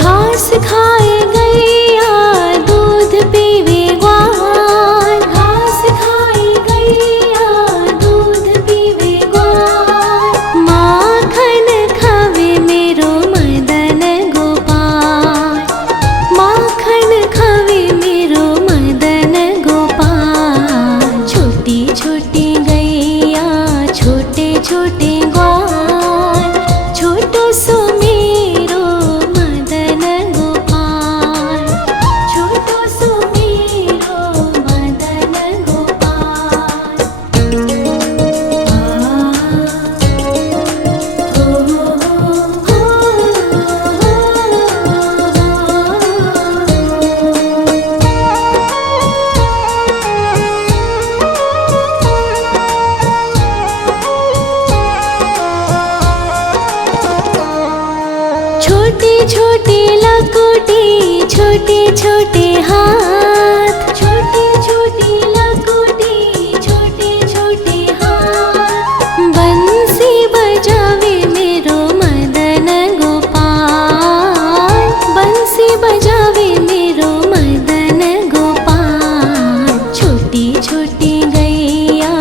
घास खाए गैया दूध पीवे ग्वाल, घास खाए गैया दूध पीवे ग्वाल। माखन खावे मेरो मदन गोपाल, माखन खावे मेरो मदन गोपाल। छोटी छोटी गैया छोटे छोटे ग्वाल, छोटो सो मेरो मदन गोपाल, छोटो सो मेरो मदन गोपाल। छोटी छोटी लकोटी छोटे छोटे हाथ, छोटी छोटी लकोटी छोटे छोटे हाथ। बंसी बजावे मेरो मदन गोपाल, बंसी बजावे मेरो मदन गोपाल। छोटी छोटी गैया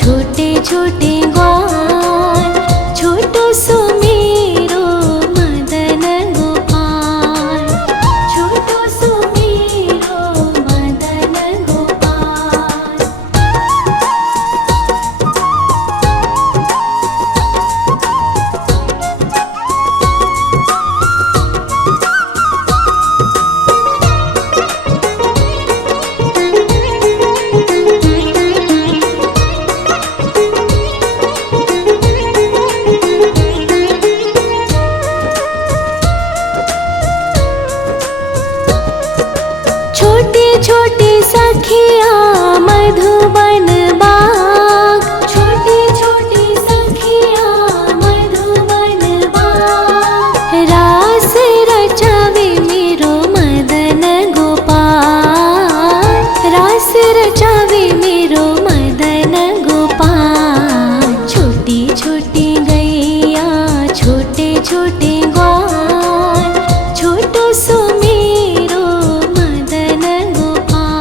छोटे छोटे ग्वाल, छोटो सो मेरो मदन गोपाल, छोटो सो मेरो मदन गोपाल। छोटे छोटे सखिया मधुबन बाग, छोटे छोटे सखिया मधुबन बाग। रास रचावे मेरो मदन गोपाल, रास रचावे मेरो मदन गोपाल। छोटी छोटी गैया छोटे छोटे ग्वाल, छोटो सो मेरो मदन गोपाल।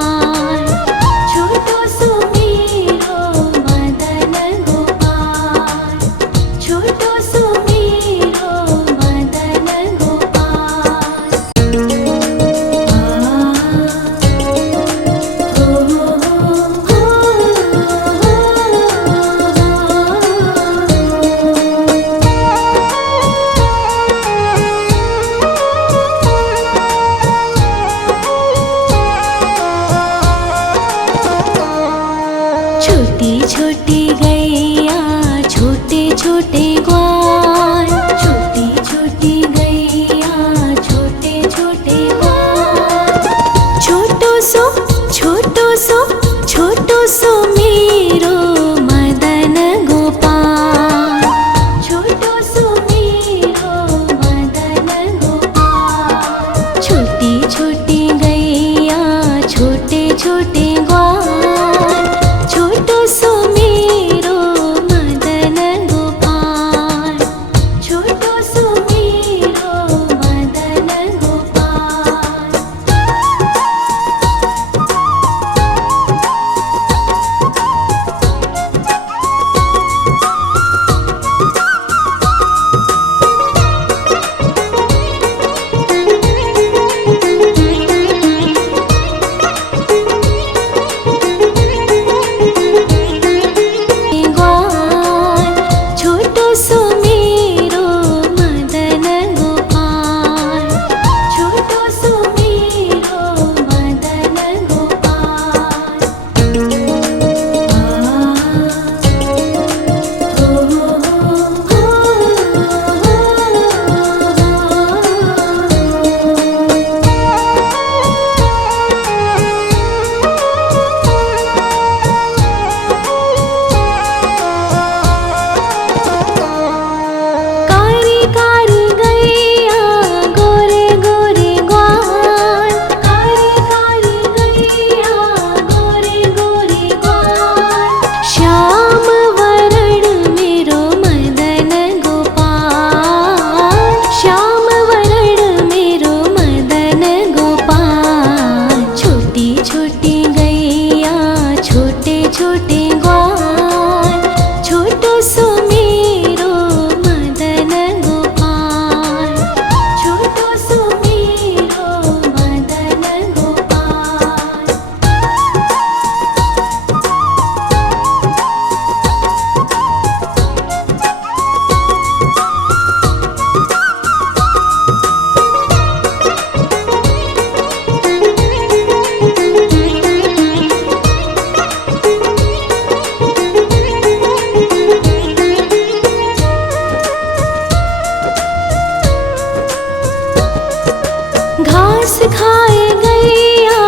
घास खाए गैया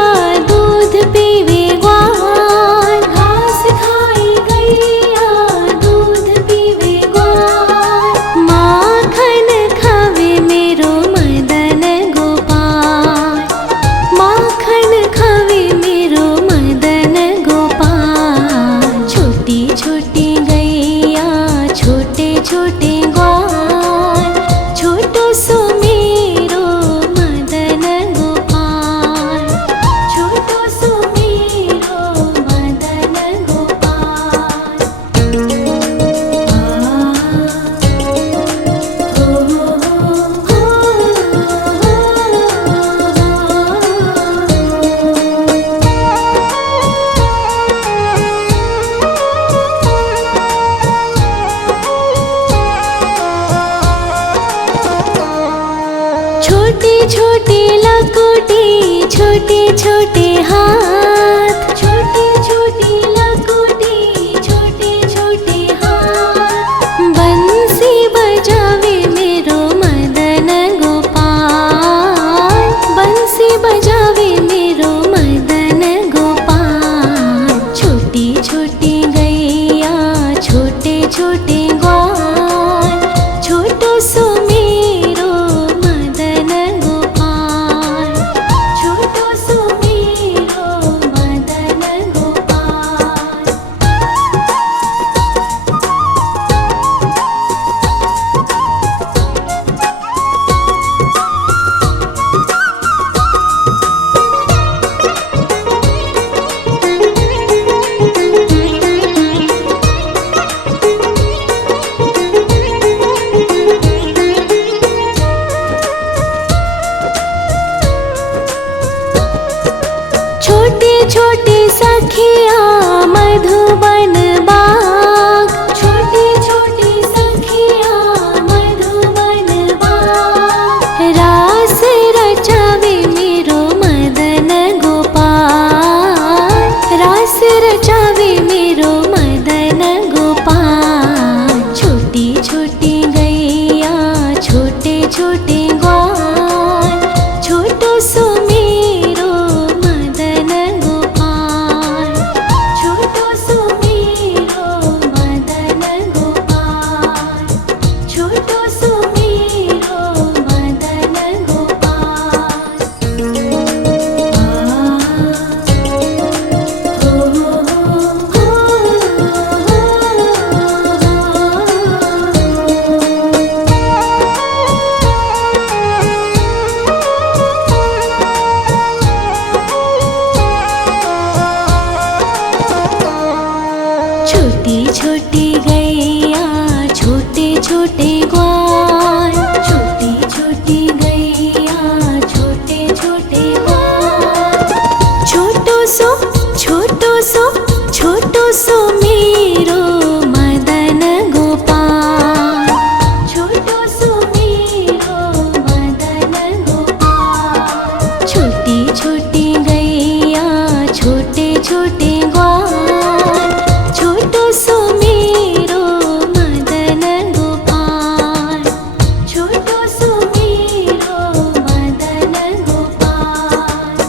दूध पीवे ग्वाल, घास खाए गैया दूध पीवे ग्वाल, माखन खावे मेरो मदन गोपाल, माखन खावे मेरो मदन गोपाल। छोटी छोटी गैया छोटे छोटे ग्वाल, छोटो सो मेरो मदन गोपाल, छोटो सो मेरो मदन गोपाल। छोटी छोटी लकुटी छोटे छोटे हाथ, छोटी छोटी लकुटी छोटे छोटे हाथ, बंसी बजावे मेरो मदन गोपाल, बंसी बजावे मेरो मदन गोपाल। छोटी छोटी गैया छोटे छोटे ग्वाल, छोटो सो मेरो मदन गोपाल, छोटो सो मेरो मदन गोपाल। छोटे छोटे सखिया मधुबन बाग, छोटे छोटे सखिया मधुबन बाग, रास रचावे मेरो मदन गोपाल, रास रचावे मेरो मदन गोपाल। छोटी छोटी गैया छोटे छोटे ग्वाल, छोटो सो मेरो मदन गोपाल, छोटो सो मेरो मदन गोपाल, छोटो सो मेरो मदन गोपाल। छोटी छोटी गैया छोटे छोटे ग्वाल, छोटी छोटी गैया छोटे छोटे ग्वाल, छोटो सो छोटो सो छोटो सो मेरो मदन गोपाल, छोटो सो मेरो मदन गोपाल। छोटी छोटी गैया छोटे छोटे ग्वाल, छोटो सो मेरो मदन गोपाल, छोटो सो मेरो मदन गोपाल।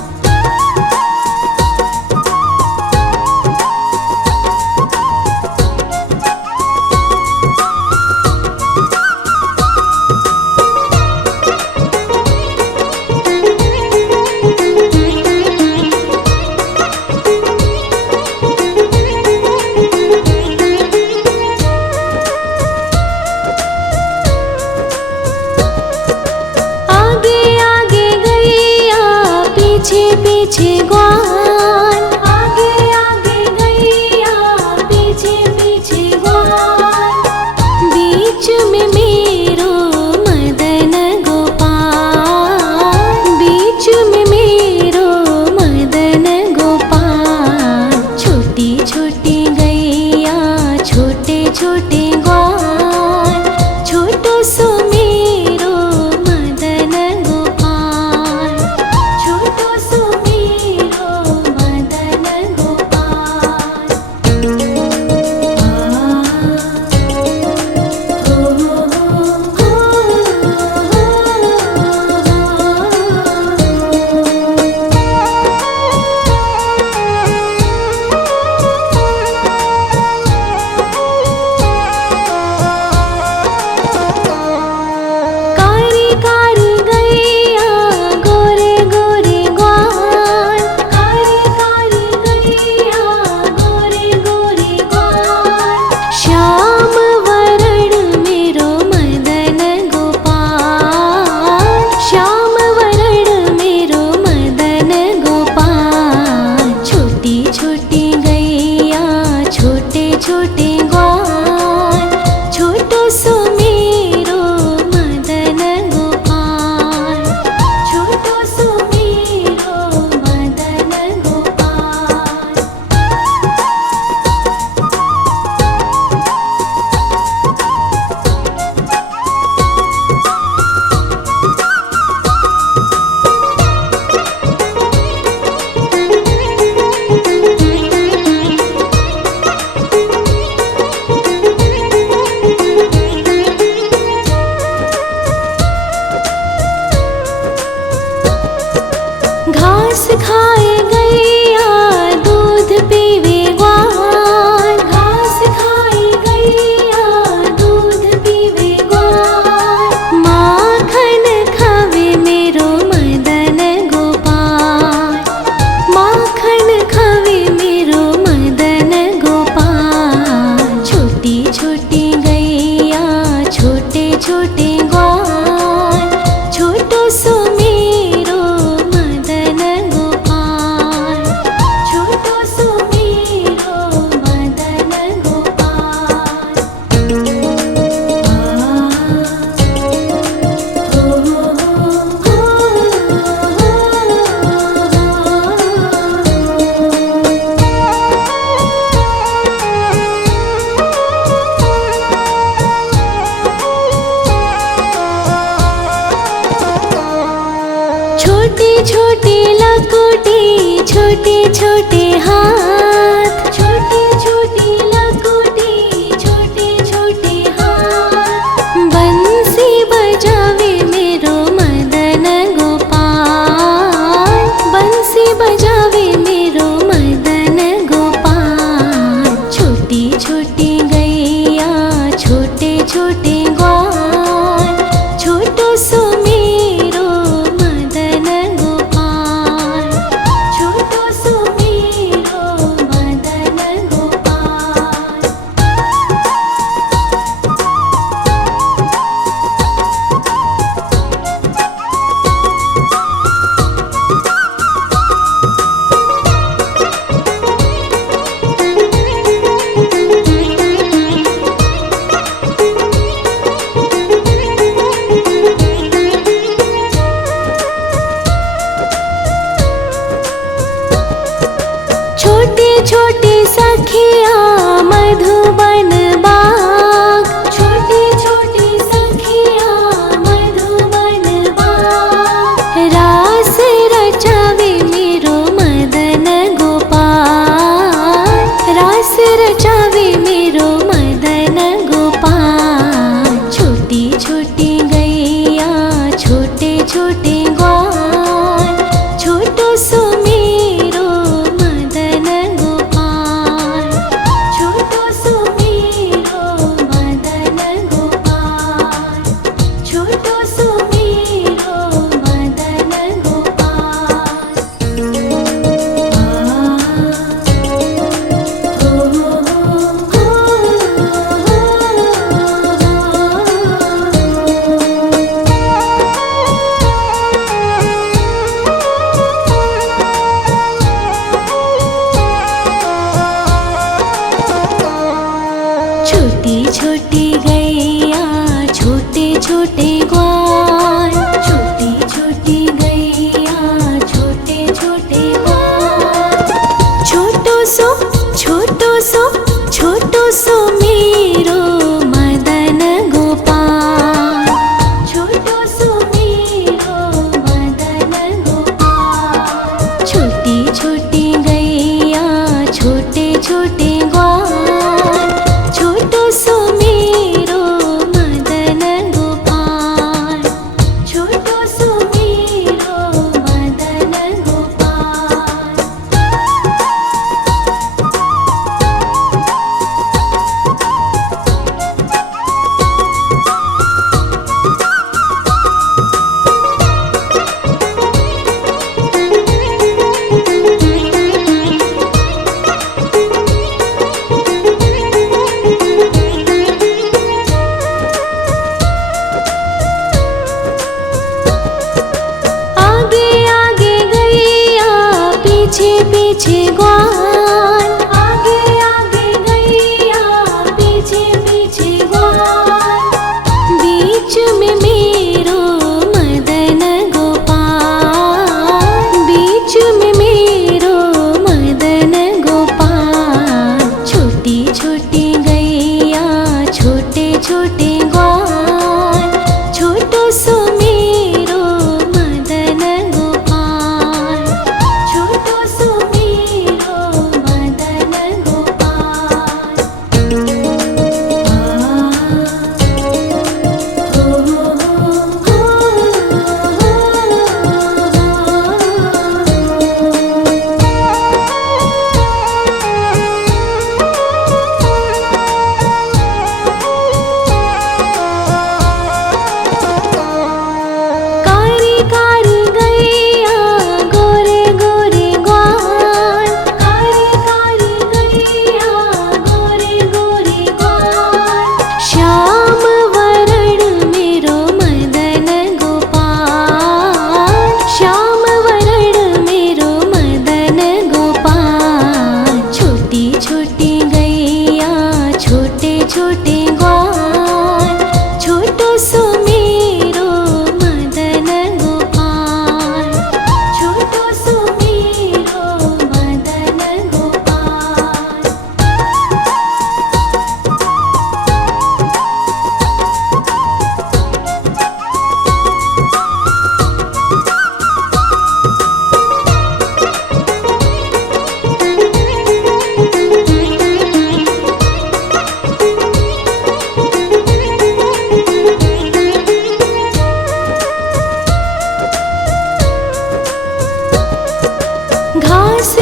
आगे आगे गैया पीछे पीछे ग्वाल, आगे आगे गैया पीछे पीछे ग्वाल, बीच में मेरो मदन गोपाल, बीच में मेरो मदन गोपाल। छोटी छोटी गैया छोटे छोटे ग्वाल, छोटो सो मेरो मदन गोपाल, छोटो सो मेरो घास खाए गैया दूध पीवे ग्वाल, घास खाए गैया दूध पीवे ग्वाल। माखन खावे मेरो मदन गोपाल, माखन खावे मेरो मदन गोपाल। छोटी छोटी गैया छोटे छोटे ग्वाल, छोटो सो मेरो मदन गोपाल, छोटो सो मेरो मदन गोपाल। छोटी छोटी लकुटी छोटे छोटे हाथ, छोटी छोटी लकुटी छोटे छोटे हाथ। बंसी बजावे मेरो मदन गोपाल, बंसी बजावे मेरो मदन गोपाल। छोटी छोटी गैया छोटे छोटे ग्वाल, छोटो सो मेरो मदन गोपाल, छोटो सो मेरो मदन गोपाल। छोटी छोटी सखिया मधुबन बाग, छोटी छोटी सखिया मधुबन बाग। रास रचावे मेरो मदन गोपाल, रास रचावे मेरो मदन गोपाल। छोटी छोटी गैया छोटे छोटे ग्वाल, छोटो सो मेरो मदन गोपाल, छोटो सो मेरो मदन गोपाल, छोटो सो मेरो मदन गोपाल। छोटी छोटी गैया छोटे छोटे ग्वाल, छोटी छोटी गैया छोटे छोटे ग्वाल। छोटो सो छोटो सो छोटो सो मेरो मदन गोपाल, छोटो सो मेरो मदन गोपाल। छोटी छोटी गैया छोटे छोटे ग्वाल, छोटो सो मेरो मदन गोपाल, छोटो सो मेरो मदन गोपाल। आगे आगे गैया पीछे पीछे ग्वाल, आगे आगे गैया पीछे पीछे ग्वाल। बीच में मेरो मदन गोपाल, बीच में मेरो मदन गोपाल। छोटी छोटी गैया छोटे छोटे ग्वाल, छोटो सो मेरो मदन गोपाल, छोटो सो मेरो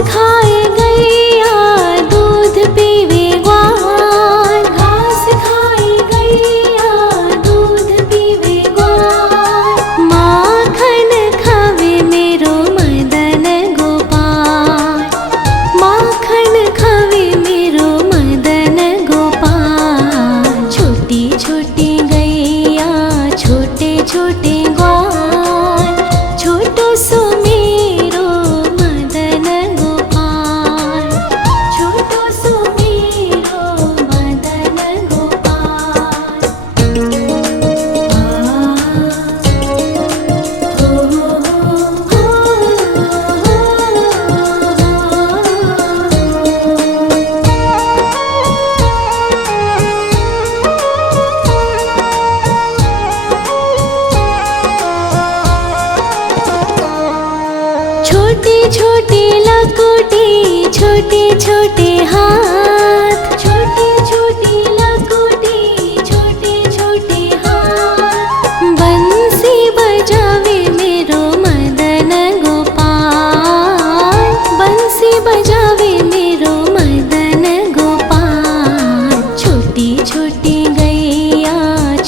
खाए गैया दूध पीवे ग्वाल, घास खाए गैया दूध पीवे ग्वाल, माखन खावे मेरो मदन गोपाल, माखन खावे मेरो मदन गोपाल। छोटी छोटी गैया छोटे छोटे ग्वाल, छोटो सो मेरो मदन गोपाल, छोटो सो मेरो मदन गोपाल। छोटी छोटी लकुटी छोटे छोटे हाथ, छोटी छोटी लकुटी छोटे छोटे हाथ, बंसी बजावे मेरो मदन गोपाल, बंसी बजावे मेरो मदन गोपाल। छोटी छोटी गैया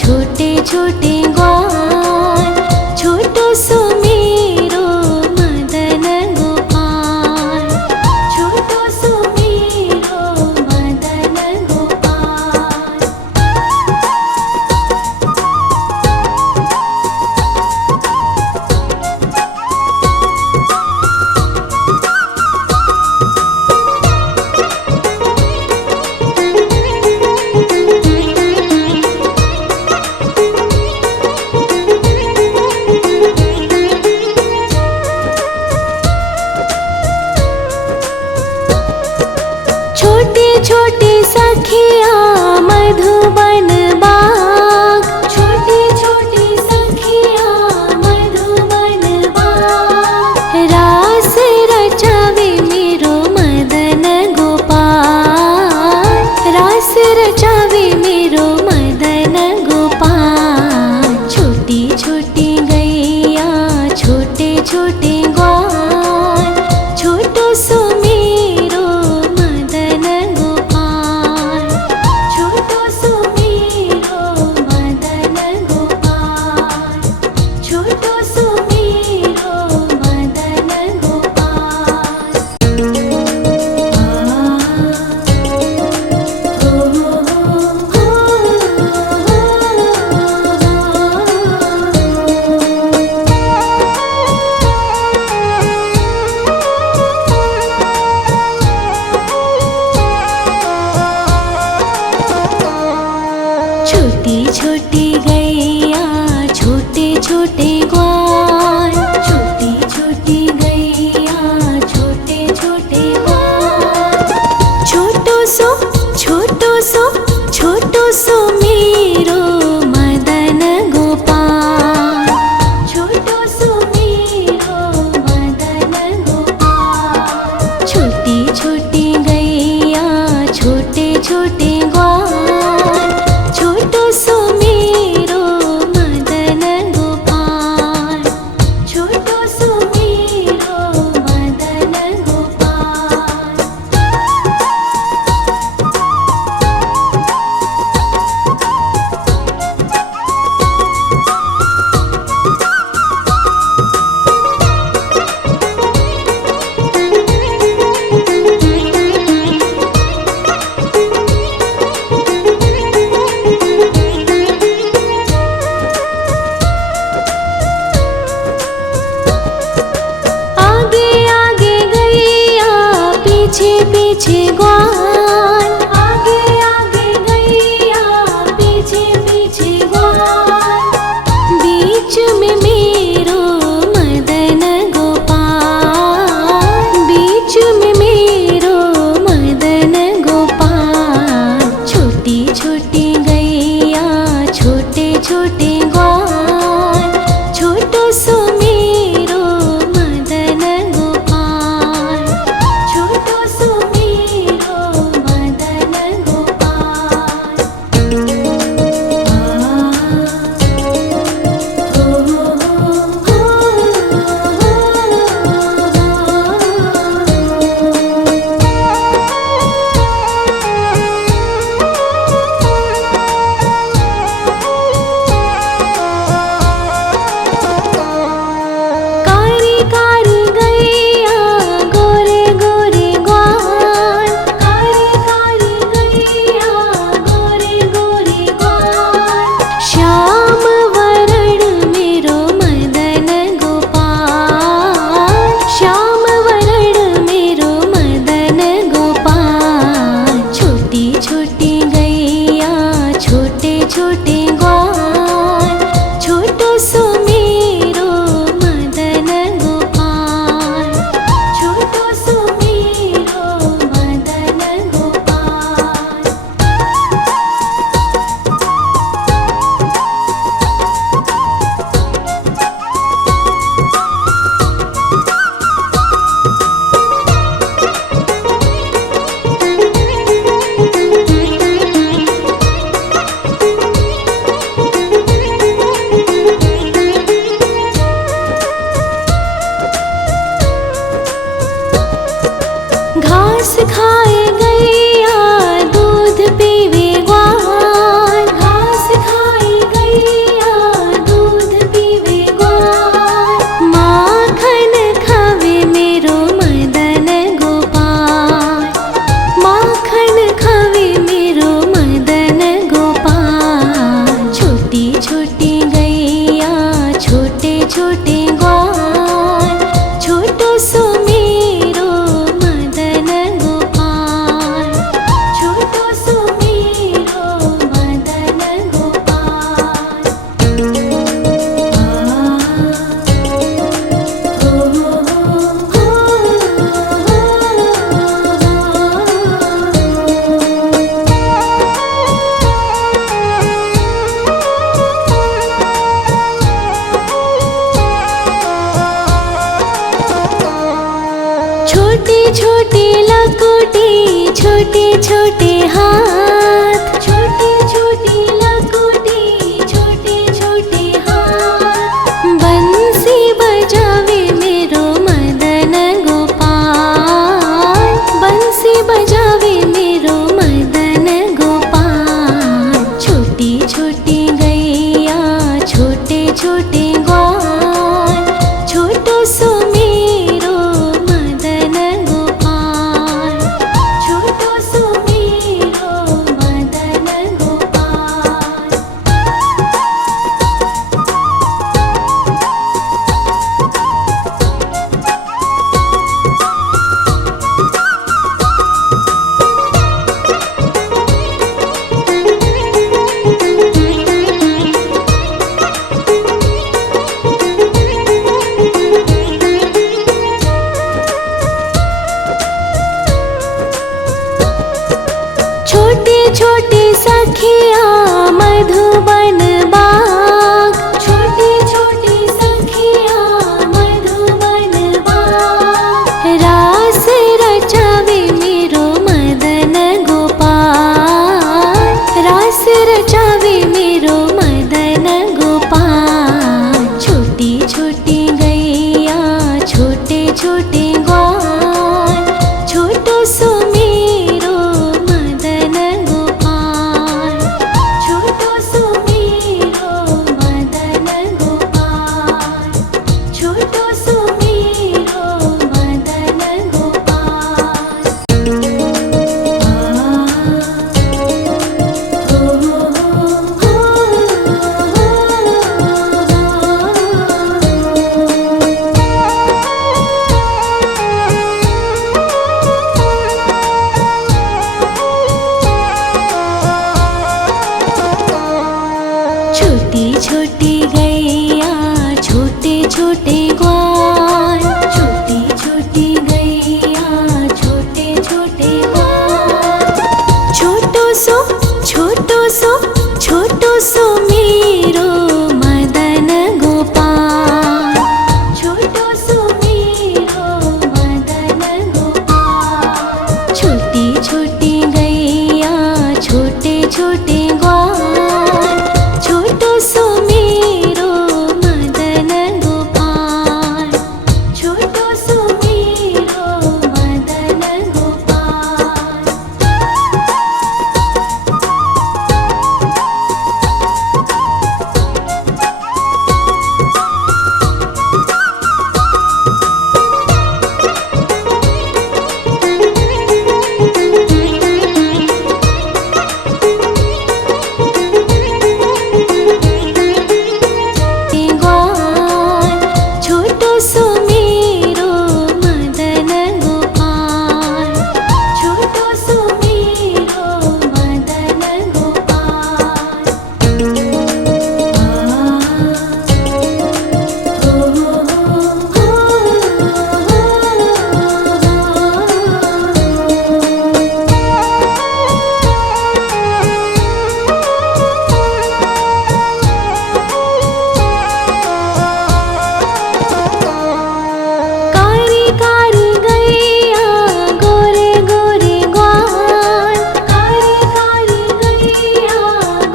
छोटे छोटे ग्वाल, छोटो सो मेरो मदन गोपाल, छोटो सो मेरो मदन गोपाल। छोटे छोटे सखिया मधुबन बाग, छोटे छोटे सखिया मधुबन बाग, रास रचावे मेरो मदन गोपाल, रास रचावे मेरो मदन गोपाल। छोटी छोटी गैया छोटे छोटे ग्वाल, छोटो सो मेरो मदन गोपाल, छोटो सो मेरो मदन गोपाल, छोटो सो मेरो मदन गोपाल। छोटी छोटी गैया छोटे छोटे ग्वाल, छोटी छोटी गैया छोटे छोटे ग्वाल, छोटो सो छोटो सो मेरो मदन गोपाल, छोटो सो मेरो मदन गोपाल। छोटी छोटी गैया छोटे छोटे ग्वाल, छोटो सो मेरो मदन गोपाल, छोटो सो मेरो मदन गोपाल। आगे आगे गैया पीछे पीछे ग्वाल, आगे आगे गैया पीछे पीछे ग्वाल, बीच में मेरो मदन गोपाल, बीच में मेरो मदन गोपाल। छोटी छोटी गैया छोटे छोटे ग्वाल, छोटो सो मेरो मदन गोपाल, छोटो सो मेरो छोटे छोटे लकोटे छोटे छोटे हाथ, छोटे छोटे लकोटे छोटे छोटे हाथ। बंसी बजावे मेरो मदन गोपाल, बंसी बजावे मेरो मदन गोपाल। छोटी छोटी गैया छोटे छोटे ग्वाल, छोटो सो मेरो मदन गोपाल, छोटो सो मेरो मदन गोपाल। छोटे छोटे सखिया मधुबन बाग, छोटे छोटे सखिया मधुबन बाग। रास रचावे मेरो मदन गोपाल, रास रचावे मेरो मदन गोपाल। छोटी छोटी गैया छोटे छोटे ग्वाल, छोटो सो मेरो मदन गोपाल, छोटो सो मेरो मदन गोपाल, छोटो सो मेरो मदन गोपाल। छोटी छोटी गैया छोटे छोटे ग्वाल, छोटी छोटी गैया छोटे छोटे ग्वाल। छोटो सो छोटो सो छोटो सो मेरो मदन गोपाल, छोटो सो मेरो मदन गोपाल। छोटी छोटी गैया छोटे छोटे ग्वाल, छोटो सो मेरो मदन गोपाल, छोटो सो मेरो मदन गोपाल। ग्वाल, छोटो सो मेरो मदन गोपाल, छोटो सो मेरो मदन गोपाल। कारी कारी गैया गोरे गोरे ग्वाल, कारी कारी गैया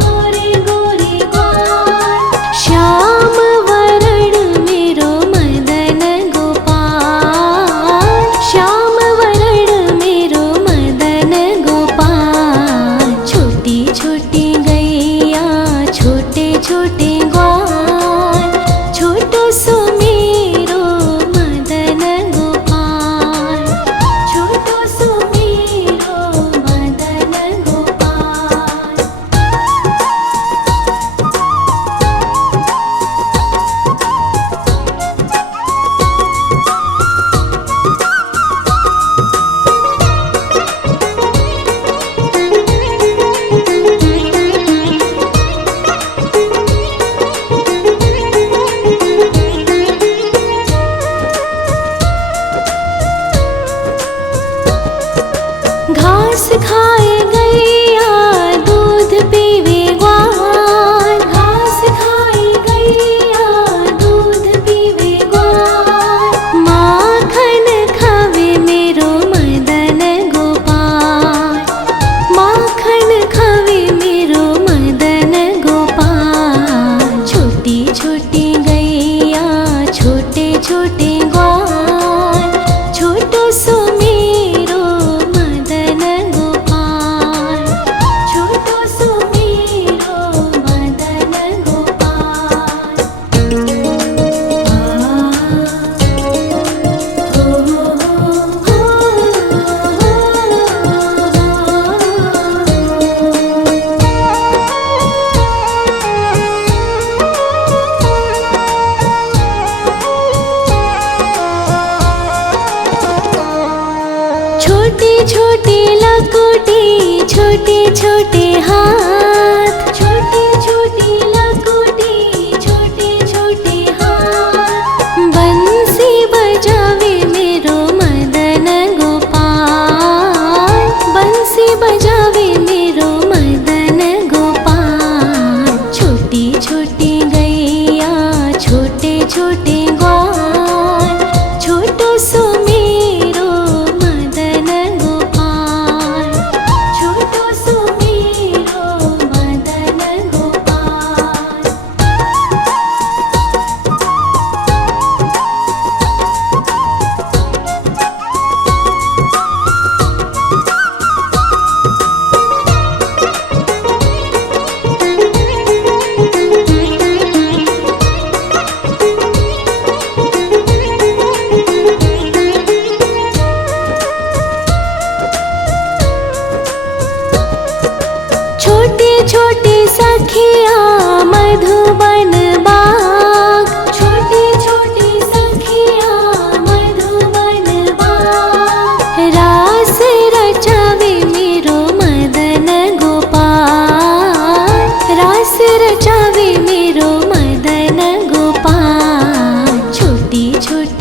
गोरे गोरे ग्वाल। श्याम वरण मेरो मदन गोपाल, श्याम वरण मेरो मदन गोपाल। छोटी छोटी गैया छोटे छोटे ग्वाल, छोटो सो मेरो मदन गोपाल, छोटो सो मेरो मदन गोपाल। घास खाए गैया दूध पीवे ग्वाल, घास खाए गैया दूध पीवे ग्वाल। माखन खावे मेरो छोटी लकोटी छोटे छोटे हाथ, छोटी छोटी लकोटी छोटे छोटे हाथ। बंसी बजावे मेरो मदन गोपाल, बंसी बजावे मेरो मदन गोपाल। छोटी छोटी गैया छोटे छोटे ग्वाल, छोटो सो मेरो मदन गोपाल, छोटो सो मेरो मदन गोपाल। छोटी छोटी सखिया मधुबन बाग, छोटी छोटी सखिया मधुबन बाग। रास रचावे मेरो मदन गोपाल, रास रचावे मेरो मदन गोपाल। छोटी छोटी